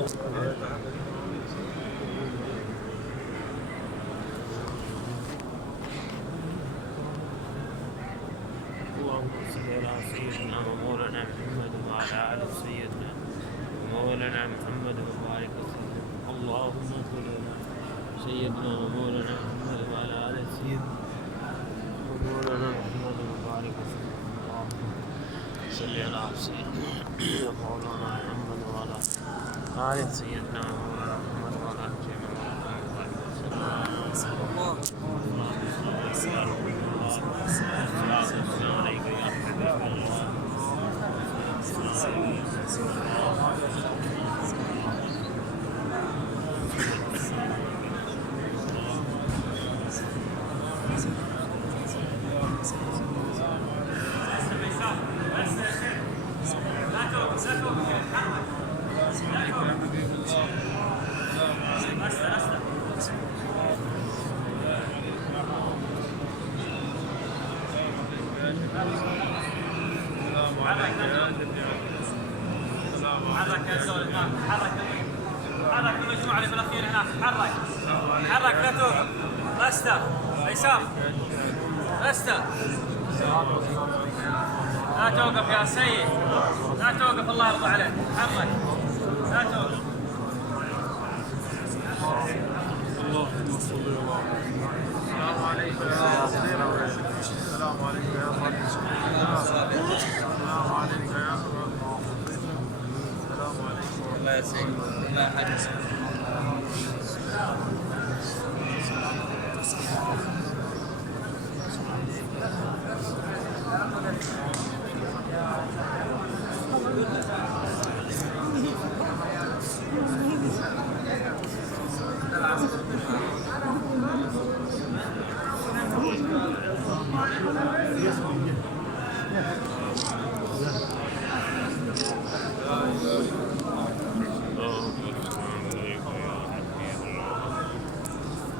اللهم صل على سيدنا ومولانا محمد وعلى آل سيدنا ومولانا محمد وبارك وسلم. اللهم صل على سيدنا ومولانا محمد وعلى آل سيدنا ومولانا محمد وبارك وسلم. اللهم صل على سيدنا ومولانا محمد وعلى آل سيدنا ومولانا محمد وعلى آل سيدنا وبارك وسلم. السلام عليكم يا حبيب الله. حرك يا زول، حرك المجموعة اللي بالأخير هناك، حرك لا توقف. غسته عصام، غسته لا توقف يا سيد، لا توقف، الله يرضى عليك، حرك لا توقف. اللهم صل السلام عليكم يا السلام عليكم يا السلام عليكم يا الله يا سيد، الله يحفظك. عليكم.